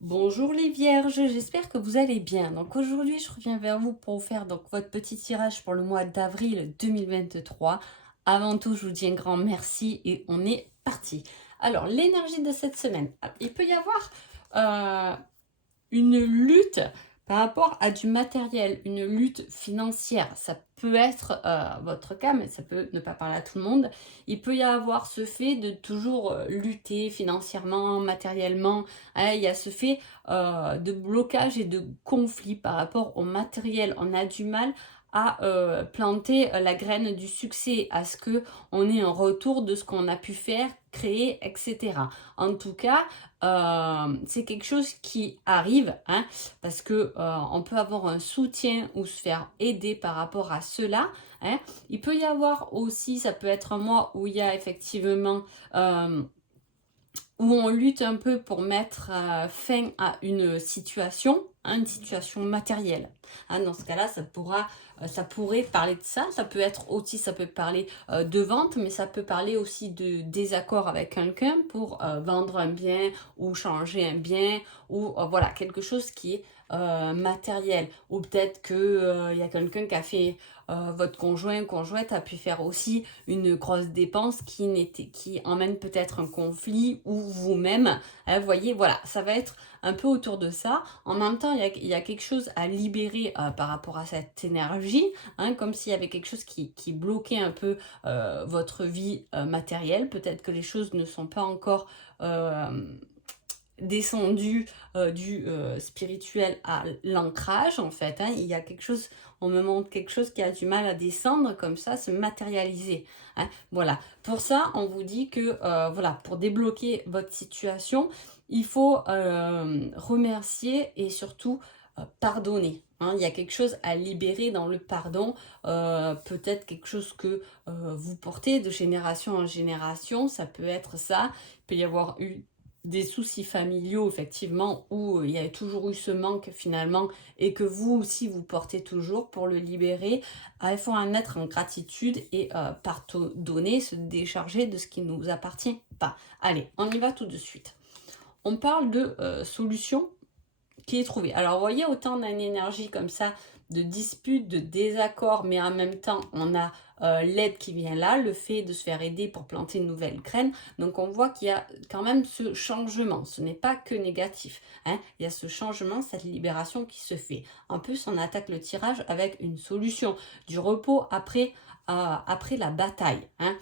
Bonjour les vierges, j'espère que vous allez bien. Donc aujourd'hui, je reviens vers vous pour vous faire donc votre petit tirage pour le mois d'avril 2023. Avant tout, je vous dis un grand merci et on est parti. Alors, l'énergie de cette semaine. Il peut y avoir une lutte par rapport à du matériel, une lutte financière. Ça peut être votre cas, mais ça peut ne pas parler à tout le monde. Il peut y avoir ce fait de toujours lutter financièrement, matériellement. Hein, il y a ce fait de blocage et de conflit par rapport au matériel. On a du mal à planter la graine du succès, à ce que on ait un retour de ce qu'on a pu faire, créer, etc. En tout cas, c'est quelque chose qui arrive, hein, parce que on peut avoir un soutien ou se faire aider par rapport à cela. Hein. Il peut y avoir aussi, ça peut être un mois où il y a effectivement où on lutte un peu pour mettre fin à une situation, hein, une situation matérielle. Hein, dans ce cas-là, ça pourrait parler de ça. Ça peut être aussi, ça peut parler de vente, mais ça peut parler aussi de désaccord avec quelqu'un pour vendre un bien ou changer un bien ou voilà quelque chose qui est matériel. Ou peut-être que il y a quelqu'un qui a fait votre conjoint ou conjointe a pu faire aussi une grosse dépense qui emmène peut-être un conflit ou vous-même. Vous voyez, voilà, ça va être un peu autour de ça. En même temps, il y a quelque chose à libérer par rapport à cette énergie, hein, comme s'il y avait quelque chose qui bloquait un peu votre vie matérielle. Peut-être que les choses ne sont pas encore descendu du spirituel à l'ancrage en fait. Hein. Il y a quelque chose, on me montre quelque chose qui a du mal à descendre comme ça, se matérialiser. Hein. Voilà. Pour ça, on vous dit que voilà, pour débloquer votre situation, il faut remercier et surtout pardonner. Hein. Il y a quelque chose à libérer dans le pardon, peut-être quelque chose que vous portez de génération en génération, ça peut être ça. Il peut y avoir eu des soucis familiaux, effectivement, où il y a toujours eu ce manque finalement, et que vous aussi vous portez toujours pour le libérer, il faut en être en gratitude et pardonner, se décharger de ce qui ne nous appartient pas. Allez, on y va tout de suite. On parle de solution qui est trouvée. Alors, vous voyez, autant on a une énergie comme ça de dispute, de désaccord, mais en même temps, on a l'aide qui vient là, le fait de se faire aider pour planter une nouvelle graine. Donc, on voit qu'il y a quand même ce changement. Ce n'est pas que négatif. Hein. Il y a ce changement, cette libération qui se fait. En plus, on attaque le tirage avec une solution, du repos après la bataille. Hein.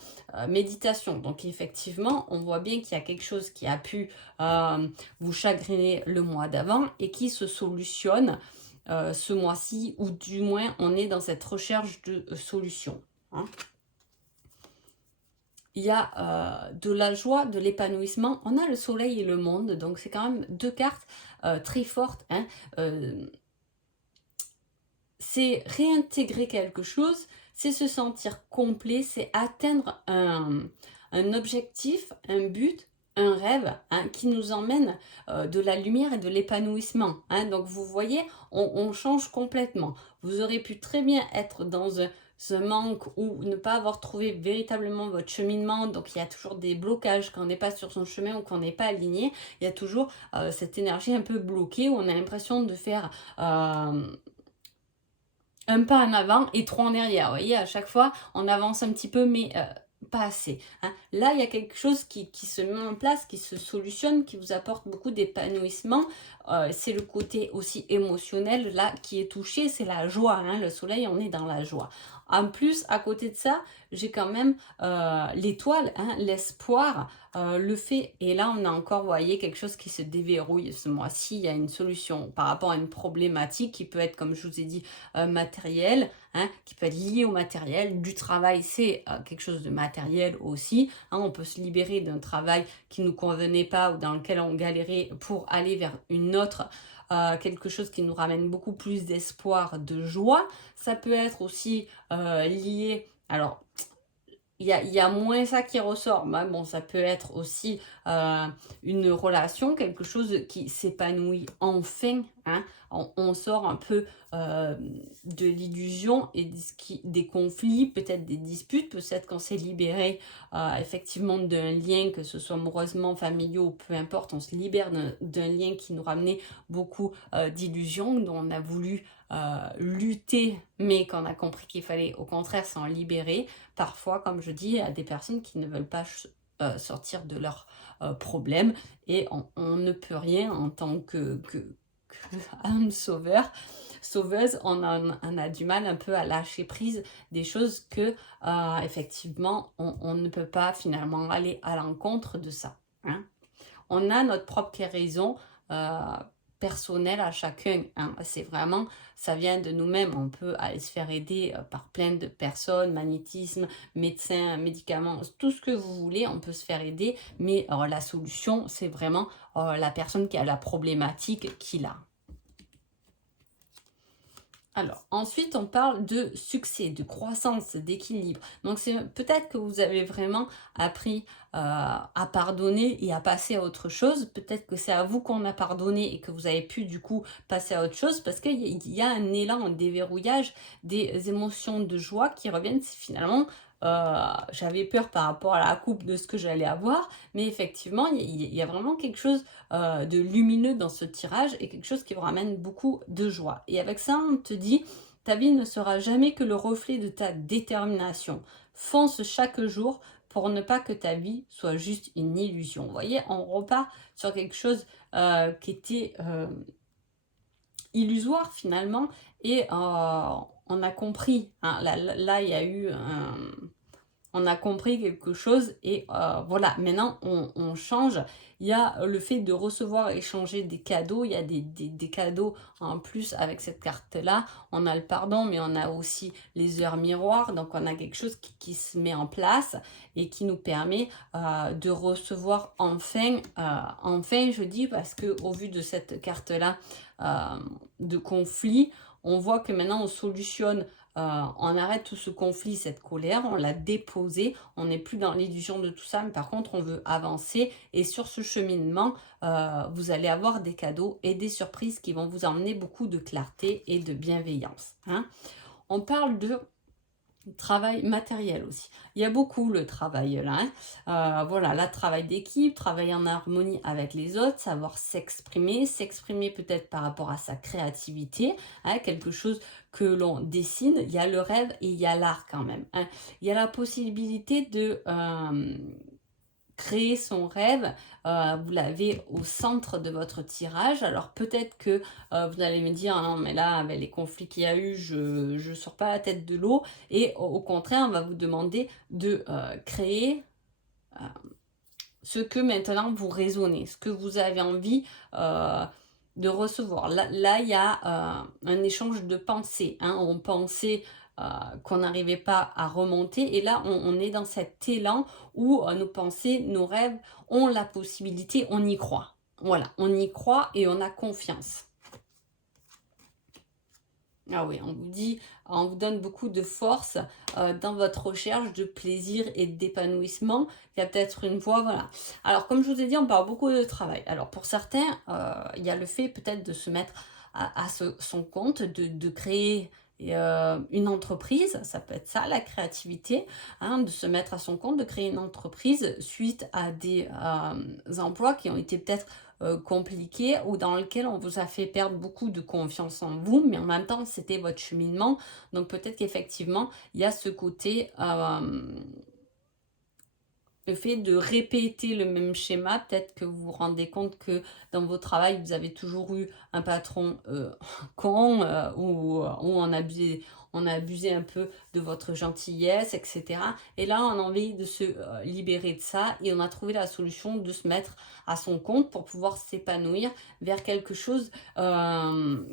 Méditation. Donc, effectivement, on voit bien qu'il y a quelque chose qui a pu vous chagriner le mois d'avant et qui se solutionne ce mois-ci, ou du moins on est dans cette recherche de solution. Hein. Il y a de la joie, de l'épanouissement. On a le soleil et le monde, donc c'est quand même deux cartes très fortes. Hein. C'est réintégrer quelque chose, c'est se sentir complet, c'est atteindre un objectif, un but, un rêve, hein, qui nous emmène de la lumière et de l'épanouissement. Hein. Donc vous voyez, on change complètement. Vous aurez pu très bien être dans ce manque ou ne pas avoir trouvé véritablement votre cheminement. Donc il y a toujours des blocages quand on n'est pas sur son chemin ou qu'on n'est pas aligné. Il y a toujours cette énergie un peu bloquée où on a l'impression de faire un pas en avant et trois en arrière. Vous voyez, à chaque fois, on avance un petit peu, mais pas assez. Hein. Là, il y a quelque chose qui se met en place, qui se solutionne, qui vous apporte beaucoup d'épanouissement. C'est le côté aussi émotionnel, là, qui est touché, c'est la joie. Hein. Le soleil, on est dans la joie. En plus, à côté de ça, j'ai quand même l'étoile, hein, l'espoir, le fait. Et là, on a encore, vous voyez, quelque chose qui se déverrouille ce mois-ci. Il y a une solution par rapport à une problématique qui peut être, comme je vous ai dit, matériel, hein, qui peut être lié au matériel. Du travail, c'est quelque chose de matériel aussi. Hein, on peut se libérer d'un travail qui ne nous convenait pas ou dans lequel on galérait pour aller vers une autre. Quelque chose qui nous ramène beaucoup plus d'espoir, de joie. Ça peut être aussi lié, alors il y a moins ça qui ressort. Mais bon, ça peut être aussi une relation, quelque chose qui s'épanouit enfin. hein. On sort un peu de l'illusion et des conflits, peut-être des disputes, peut-être qu'on s'est libéré effectivement d'un lien, que ce soit amoureusement, familiaux, peu importe, on se libère d'un lien qui nous ramenait beaucoup d'illusions, dont on a voulu lutter, mais qu'on a compris qu'il fallait au contraire s'en libérer. Parfois, comme je dis, il y a des personnes qui ne veulent pas sortir de leurs problèmes et on ne peut rien en tant que âme sauveuse, on a du mal un peu à lâcher prise des choses que effectivement on ne peut pas finalement aller à l'encontre de ça, hein. On a notre propre guérison euh, personnelle à chacun, hein. C'est vraiment, ça vient de nous-mêmes. On peut aller se faire aider par plein de personnes, magnétisme, médecins, médicaments, tout ce que vous voulez, on peut se faire aider. Mais la solution, c'est vraiment la personne qui a la problématique qu'il a. Alors, ensuite, on parle de succès, de croissance, d'équilibre. Donc, c'est peut-être que vous avez vraiment appris à pardonner et à passer à autre chose. Peut-être que c'est à vous qu'on a pardonné et que vous avez pu, du coup, passer à autre chose parce qu'il y a un élan, un déverrouillage des émotions de joie qui reviennent. Finalement, j'avais peur par rapport à la coupe de ce que j'allais avoir, mais effectivement, il y a vraiment quelque chose de lumineux dans ce tirage et quelque chose qui vous ramène beaucoup de joie. Et avec ça, on te dit, ta vie ne sera jamais que le reflet de ta détermination. Fonce chaque jour pour ne pas que ta vie soit juste une illusion. Vous voyez, on repart sur quelque chose qui était illusoire finalement et on a compris, hein, là, il y a eu on a compris quelque chose et voilà, maintenant on change. Il y a le fait de recevoir et échanger des cadeaux, il y a des cadeaux en plus avec cette carte-là. On a le pardon, mais on a aussi les heures miroirs, donc on a quelque chose qui se met en place et qui nous permet de recevoir enfin je dis, parce que au vu de cette carte-là de conflit, on voit que maintenant on solutionne, on arrête tout ce conflit, cette colère, on l'a déposé, on n'est plus dans l'illusion de tout ça, mais par contre on veut avancer et sur ce cheminement, vous allez avoir des cadeaux et des surprises qui vont vous emmener beaucoup de clarté et de bienveillance, hein. On parle de travail matériel aussi. Il y a beaucoup le travail là, hein. Voilà, là, travail d'équipe, travailler en harmonie avec les autres, savoir s'exprimer peut-être par rapport à sa créativité, hein, quelque chose que l'on dessine. Il y a le rêve et il y a l'art quand même, hein. Il y a la possibilité de créer son rêve, vous l'avez au centre de votre tirage. Alors peut-être que vous allez me dire, ah non mais là avec les conflits qu'il y a eu, je sors pas la tête de l'eau, et au contraire on va vous demander de créer ce que maintenant vous raisonnez, ce que vous avez envie de recevoir. Là il y a un échange de pensées, hein. On pensait qu'on n'arrivait pas à remonter. Et là, on est dans cet élan où nos pensées, nos rêves ont la possibilité, on y croit. Voilà, on y croit et on a confiance. Ah oui, on vous dit, on vous donne beaucoup de force dans votre recherche de plaisir et d'épanouissement. Il y a peut-être une voie, voilà. Alors, comme je vous ai dit, on parle beaucoup de travail. Alors, pour certains, il y a le fait peut-être de se mettre son compte, de créer une entreprise. Ça peut être ça, la créativité, hein, de se mettre à son compte, de créer une entreprise suite à des emplois qui ont été peut-être compliqué ou dans lequel on vous a fait perdre beaucoup de confiance en vous, mais en même temps, c'était votre cheminement. Donc peut-être qu'effectivement, il y a ce côté, le fait de répéter le même schéma, peut-être que vous vous rendez compte que dans vos travails, vous avez toujours eu un patron con ou on a abusé un peu de votre gentillesse, etc. Et là, on a envie de se libérer de ça et on a trouvé la solution de se mettre à son compte pour pouvoir s'épanouir vers quelque chose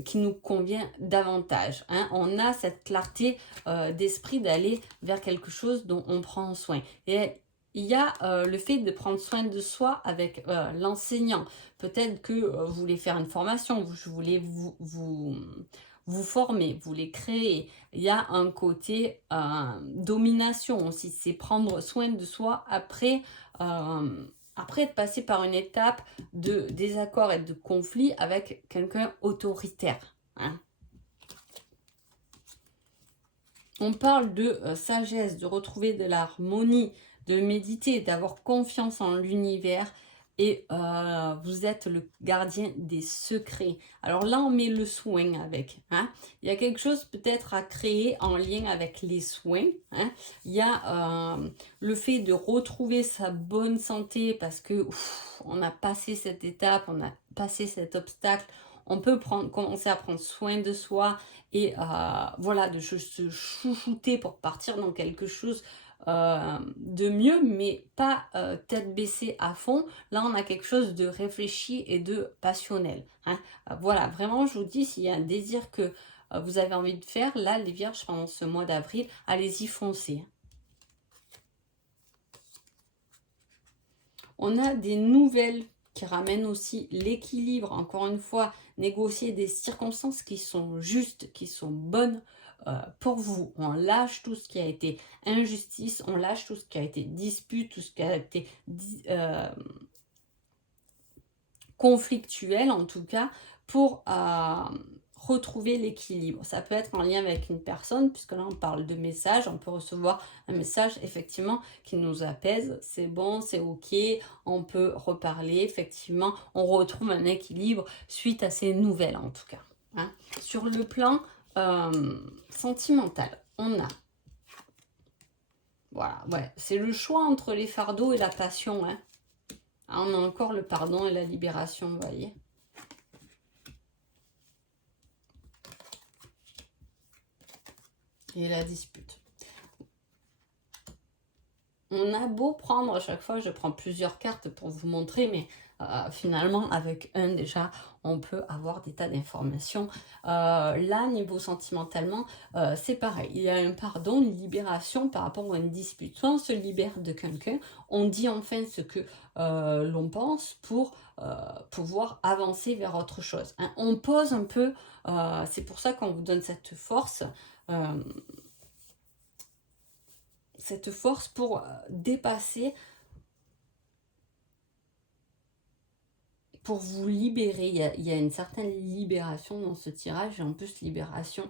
qui nous convient davantage, hein. On a cette clarté d'esprit d'aller vers quelque chose dont on prend soin. Et il y a le fait de prendre soin de soi avec l'enseignant. Peut-être que vous voulez faire une formation, vous voulez vous former, vous voulez créer. Il y a un côté domination aussi, c'est prendre soin de soi après après de passer par une étape de désaccord et de conflit avec quelqu'un autoritaire. Hein. On parle de sagesse, de retrouver de l'harmonie, de méditer, d'avoir confiance en l'univers. Et vous êtes le gardien des secrets. Alors là, on met le soin avec. Hein. Il y a quelque chose peut-être à créer en lien avec les soins. Hein. Il y a le fait de retrouver sa bonne santé parce que on a passé cette étape, on a passé cet obstacle. On peut commencer à prendre soin de soi et voilà, de se chouchouter pour partir dans quelque chose de mieux, mais pas tête baissée à fond. Là, on a quelque chose de réfléchi et de passionnel. Hein. Voilà, vraiment, je vous dis, s'il y a un désir que vous avez envie de faire, là, les vierges, pendant ce mois d'avril, allez-y, foncez. On a des nouvelles qui ramènent aussi l'équilibre. Encore une fois, négocier des circonstances qui sont justes, qui sont bonnes pour vous. On lâche tout ce qui a été injustice, on lâche tout ce qui a été dispute, tout ce qui a été conflictuel en tout cas, pour retrouver l'équilibre. Ça peut être en lien avec une personne, puisque là on parle de messages, on peut recevoir un message effectivement qui nous apaise, c'est bon, c'est ok, on peut reparler, effectivement, on retrouve un équilibre suite à ces nouvelles en tout cas. Hein. Sur le plan sentimental, on a, voilà, ouais, c'est le choix entre les fardeaux et la passion, hein. On a encore le pardon et la libération, vous voyez. Et la dispute. On a beau prendre, à chaque fois je prends plusieurs cartes pour vous montrer, mais finalement avec un déjà on peut avoir des tas d'informations. Là, niveau sentimentalement, c'est pareil, il y a un pardon, une libération par rapport à une dispute. Soit on se libère de quelqu'un, on dit enfin ce que l'on pense pour pouvoir avancer vers autre chose. Hein. On pose un peu, c'est pour ça qu'on vous donne cette force pour dépasser, pour vous libérer. Il y a une certaine libération dans ce tirage, et en plus libération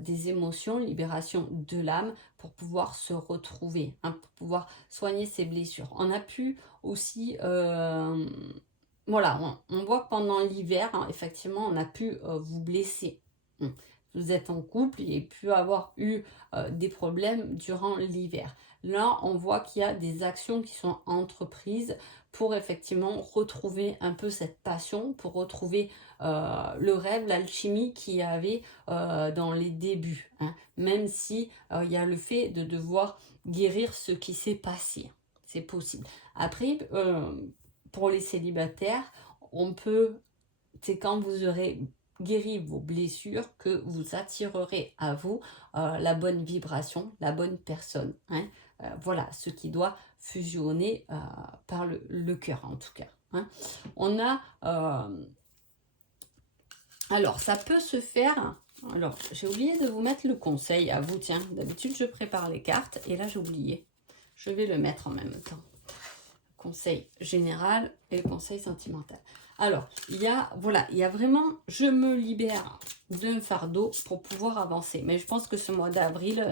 des émotions, libération de l'âme, pour pouvoir se retrouver, hein, pour pouvoir soigner ses blessures. On a pu aussi, voilà, on voit que pendant l'hiver, hein, effectivement, on a pu vous blesser. Vous êtes en couple, il y a pu avoir eu des problèmes durant l'hiver. Là, on voit qu'il y a des actions qui sont entreprises pour effectivement retrouver un peu cette passion, pour retrouver le rêve, l'alchimie qu'il y avait dans les débuts. Hein. Même si il y a le fait de devoir guérir ce qui s'est passé. C'est possible. Après, pour les célibataires, on peut, c'est quand vous aurez guéri vos blessures que vous attirerez à vous la bonne vibration, la bonne personne. Hein. Voilà, ce qui doit fusionner par le cœur en tout cas. Hein. On a... alors, ça peut se faire... Alors, j'ai oublié de vous mettre le conseil à vous. Tiens, d'habitude, je prépare les cartes et là, j'ai oublié. Je vais le mettre en même temps. Conseil général et le conseil sentimental. Alors, il y a vraiment, je me libère d'un fardeau pour pouvoir avancer. Mais je pense que ce mois d'avril,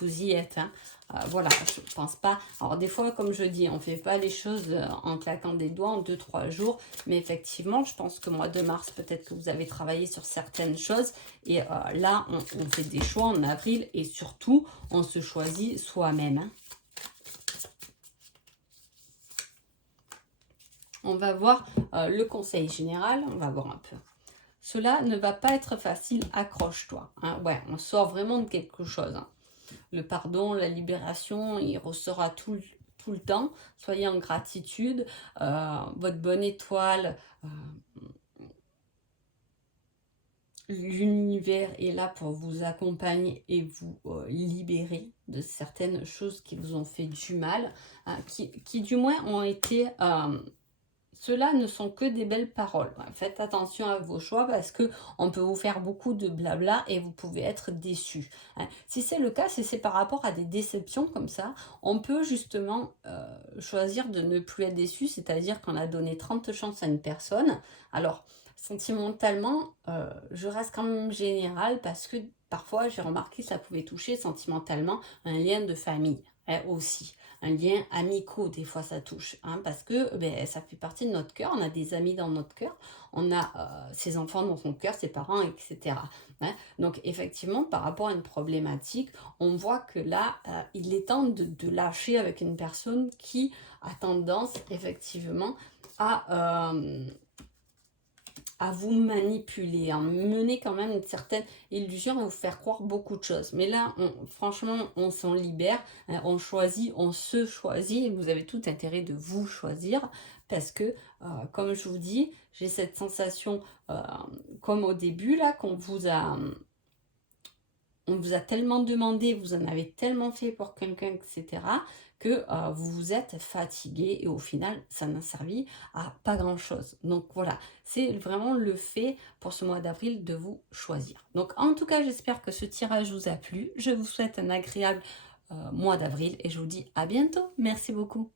vous y êtes. Hein. Voilà, je ne pense pas. Alors, des fois, comme je dis, on ne fait pas les choses en claquant des doigts en 2-3 jours. Mais effectivement, je pense que mois de mars, peut-être que vous avez travaillé sur certaines choses. Et là, on fait des choix en avril. Et surtout, on se choisit soi-même. Hein. On va voir le conseil général, on va voir un peu. Cela ne va pas être facile, accroche-toi. Hein. Ouais, on sort vraiment de quelque chose. Hein. Le pardon, la libération, il ressort tout le temps. Soyez en gratitude. Votre bonne étoile, l'univers est là pour vous accompagner et vous libérer de certaines choses qui vous ont fait du mal, hein, qui du moins ont été... cela ne sont que des belles paroles. Ouais, faites attention à vos choix parce que on peut vous faire beaucoup de blabla et vous pouvez être déçu, hein. Si c'est le cas, si c'est par rapport à des déceptions comme ça, on peut justement choisir de ne plus être déçu, c'est-à-dire qu'on a donné 30 chances à une personne. Alors, sentimentalement, je reste quand même générale parce que parfois, j'ai remarqué que ça pouvait toucher sentimentalement un lien de famille, hein, aussi. Un lien amicaux, des fois ça touche, hein, parce que ben, ça fait partie de notre cœur, on a des amis dans notre cœur, on a ses enfants dans son cœur, ses parents, etc., hein. Donc effectivement, par rapport à une problématique, on voit que là, il est temps de lâcher avec une personne qui a tendance effectivement à, à vous manipuler, à mener quand même une certaine illusion, à vous faire croire beaucoup de choses. Mais là, franchement, on s'en libère, hein, on choisit, on se choisit, et vous avez tout intérêt de vous choisir, parce que, comme je vous dis, j'ai cette sensation, comme au début, là, on vous a tellement demandé, vous en avez tellement fait pour quelqu'un, etc., que vous vous êtes fatigué et au final, ça n'a servi à pas grand-chose. Donc voilà, c'est vraiment le fait pour ce mois d'avril de vous choisir. Donc en tout cas, j'espère que ce tirage vous a plu. Je vous souhaite un agréable mois d'avril et je vous dis à bientôt. Merci beaucoup.